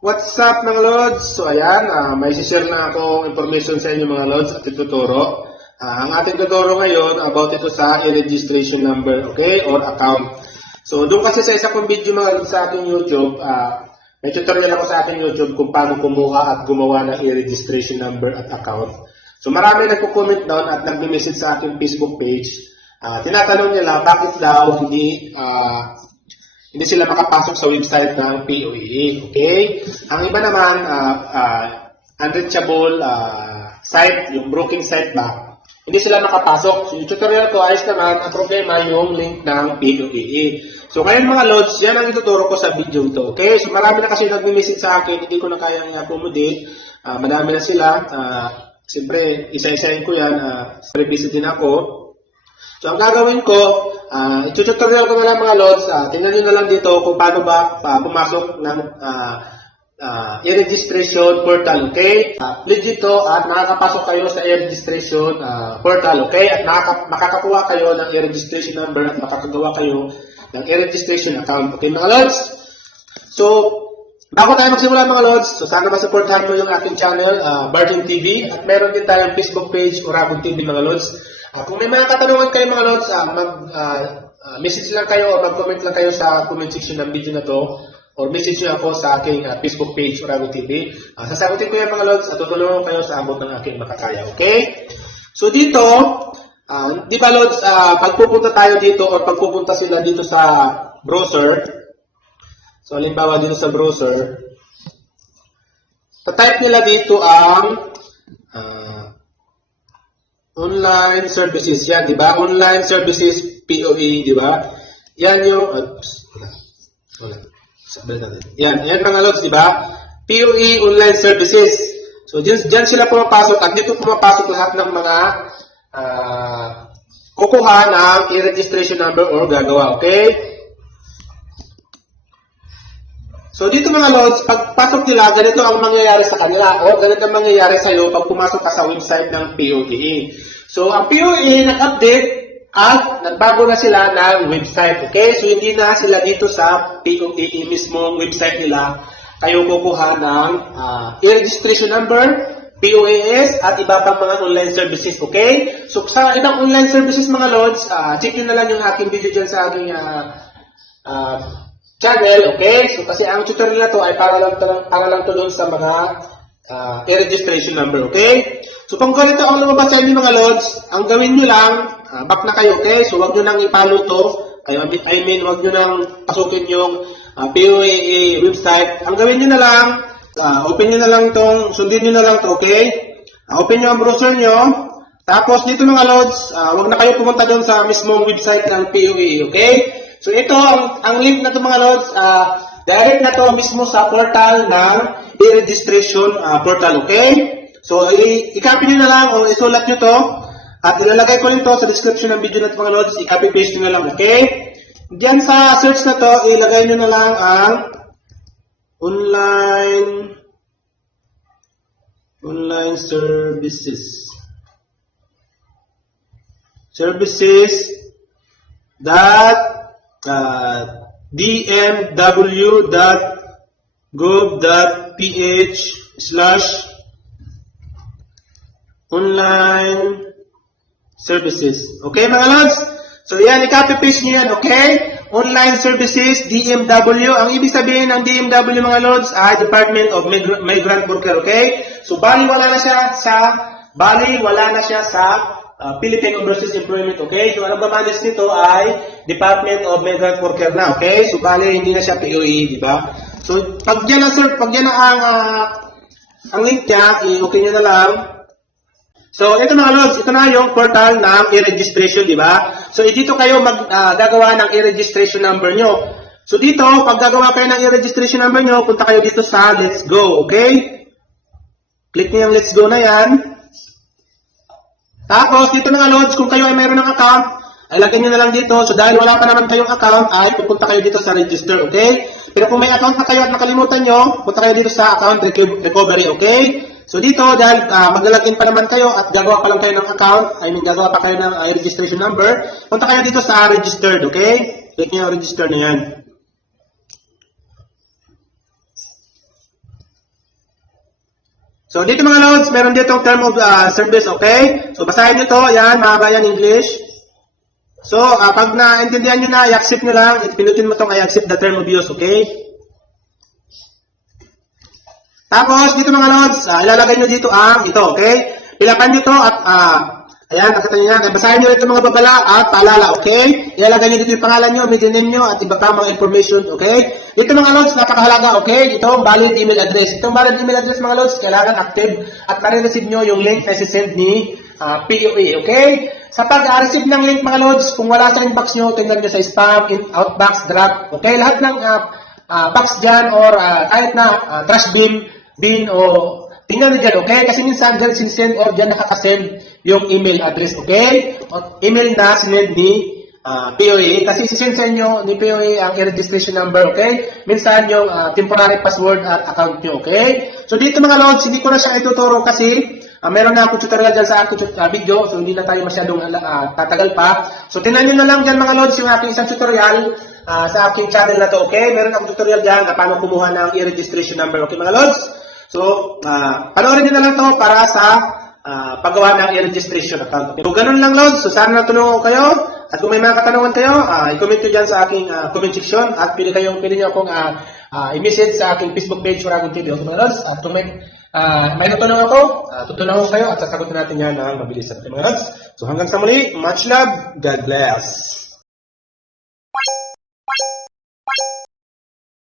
What's up mga Lods? So ayan, may share na akong information sa inyo mga Lods at ituturo. Ang ating tuturo ngayon about ito sa registration number, okay, or account. So doon kasi sa isa kong video mga Lods sa ating YouTube, may tutorial ako sa ating YouTube kung paano kumuha at gumawa ng registration number at account. So marami nagko-comment doon at nagme-message sa ating Facebook page. Tinatanong nila bakit daw hindi sila makapasok sa website ng POEA. Okay? Ang iba naman, unreachable site, yung broken site ba, hindi sila makapasok. So, yung tutorial ko, ayos naman, ang problema yung link ng POEA. So, ngayon mga Lods, yan ang ituturo ko sa video ito. Okay? So, marami na kasi nag-message sa akin, hindi ko na kayang accommodate. Madami na sila. Siyempre, isa-isahin ko yan. Busy din ako. So, ang gagawin ko, tutorial ko na lang mga Lods, tingnan nyo na lang dito kung paano ba pumasok ng e-registration portal, okay? Click dito at makakapasok kayo sa e-registration portal, okay? At makakakuha kayo ng e-registration number at makakagawa kayo ng e-registration account, okay mga Lods? So, bago tayo magsimula mga Lods, so sana masuportahan mo yung aking channel, Barton TV, at meron din tayong Facebook page, Oragon TV mga Lods. Kung may mga katanungan kayo mga Lods, message lang kayo o mag-comment lang kayo sa comment section ng video na to or message nyo ako sa aking Facebook page, Oragon TV. Sasagutin ko yan mga Lods at tutulungan kayo sa abot ng aking makakaya. Okay? So dito, di ba Lods, pagpupunta tayo dito o pagpupunta sila dito sa browser, so halimbawa dito sa browser, type nila dito ang online services, yan, di ba? Online services, POE, di ba? Yan yung, yan mga Lods, di ba? POE online services. So, dyan sila pumapasok at dito pumapasok lahat ng mga kukuha ng e-registration number or gagawa, okay? So, dito mga Lods, pagpasok nila, ganito ang mangyayari sa kanila o ganito ang mangyayari sa iyo pag pumasok ka sa website ng POEA. So, ang POEA nag-update at nagbago na sila ng website. Okay? So, hindi na sila dito sa POEA mismong website nila kayo kukuha ng e-registration number, POAS, at iba pang mga online services. Okay? So, sa ibang online services mga Lods, check nyo na lang yung aking video dyan sa aking channel, okay? So, kasi ang tutorial na to ay para lang to doon sa mga e-registration number, okay? So, kung ganito ang lumabas sa inyo mga Lods, ang gawin nyo lang, back na kayo, okay? So, wag nyo nang ipalo to. Wag nyo nang pasukin yung POEA website. Ang gawin nyo na lang, open nyo na lang itong, sundin nyo na lang to, okay? Open nyo ang browser nyo. Tapos, dito mga Lods, wag na kayo pumunta doon sa mismong website ng POEA, okay? So ito, ang link na ito mga Lods, direct na to mismo sa portal ng e-registration portal, okay? So i-copy nyo na lang o isulat nyo to at ilalagay ko nito sa description ng video na ito mga Lods, i-copy paste nyo na lang, okay? Diyan sa search na to, ilagay nyo na lang ang online services dmw.gov.ph/online services. Okay mga Lods? So yan, i-copy paste nyo yan, okay? Online services, DMW. Ang ibig sabihin ng DMW mga Lods ay Department of Migrant Worker, okay? So bali wala na siya sa Philippine Overseas Employment, okay? So, ang mamalis nito ay Department of Migrant Worker na, okay? So, bali, hindi na siya POE, di ba? So, pag yan na ang link niya, i-okay nyo na lang. So, ito mga Lods, ito na yung portal ng e-registration, di ba? So, dito kayo gagawa ng e-registration number nyo. So, dito, pag gagawa kayo ng e-registration number nyo, punta kayo dito sa Let's Go, okay? Click nyo yung Let's Go na yan. Tapos, dito mga Lods, kung kayo ay mayroon ng account, ay lagyan nyo na lang dito. So, dahil wala pa naman kayong account, ay pupunta kayo dito sa register, okay? Pero kung may account na kayo at nakalimutan nyo, punta kayo dito sa account recovery, okay? So, dito, dahil maglalagin pa naman kayo at gagawa pa lang kayo ng account, gagawa pa kayo ng registration number, punta kayo dito sa registered, okay? Click nyo yung register na yan. So, dito mga lods, meron dito term of service, okay? So, basahin nyo to, yan, mahaba yan English. So, pag naintindihan nyo na, i-accept nyo lang, pinutin mo itong I accept the term of use, okay? Tapos, dito mga lods, ilalagay nyo dito ang ito, okay? Pilapan nyo to at, ayan, nakita nyo na, basahin nyo ito mga babala at paalala, okay? Ilalagay nyo dito yung pangalan nyo, middle name nyo, at iba pa mga information, okay? Dito mga lods, napakahalaga, okay? Ito, valid email address. Itong valid email address mga lods, kailangan active at marireceive nyo yung link na sisend ni POA, okay? Sa pag-receive ng link mga lods, kung wala sa inbox nyo, tingnan nyo sa spam, outbox, drop, okay? Lahat ng box dyan or kahit na trash bin o tingnan nyo dyan, okay? Kasi minsan dyan sinsend or dyan nakakasend yung email address, okay? O email na sinend ni POA. Kasi sisend sa inyo ni POA ang registration number, okay? Minsan yung temporary password at account nyo, okay? So dito mga lods, hindi ko na siya ituturo kasi meron na akong tutorial dyan sa aking video, so hindi na tayo masyadong tatagal pa. So tingnan nyo na lang dyan mga lods yung aking isang tutorial sa aking channel na to, okay? Meron akong tutorial dyan na paano kumuha ng e-registration number, okay mga lods? So, panoorin nyo na lang to para sa paggawa ng e-registration account. Okay? So, ganun lang lods. So, sana natulungan ko kayo. At kung may mga katanungan kayo, i-comment nyo dyan sa aking comment section. At pili nyo akong i-message sa aking Facebook page for aking video. Okay mga lods? At kung may natulungan ako, tutulungan ko kayo at sasagutin natin yan ng mabilis. Okay mga lods? So, hanggang sa muli, much love. God bless.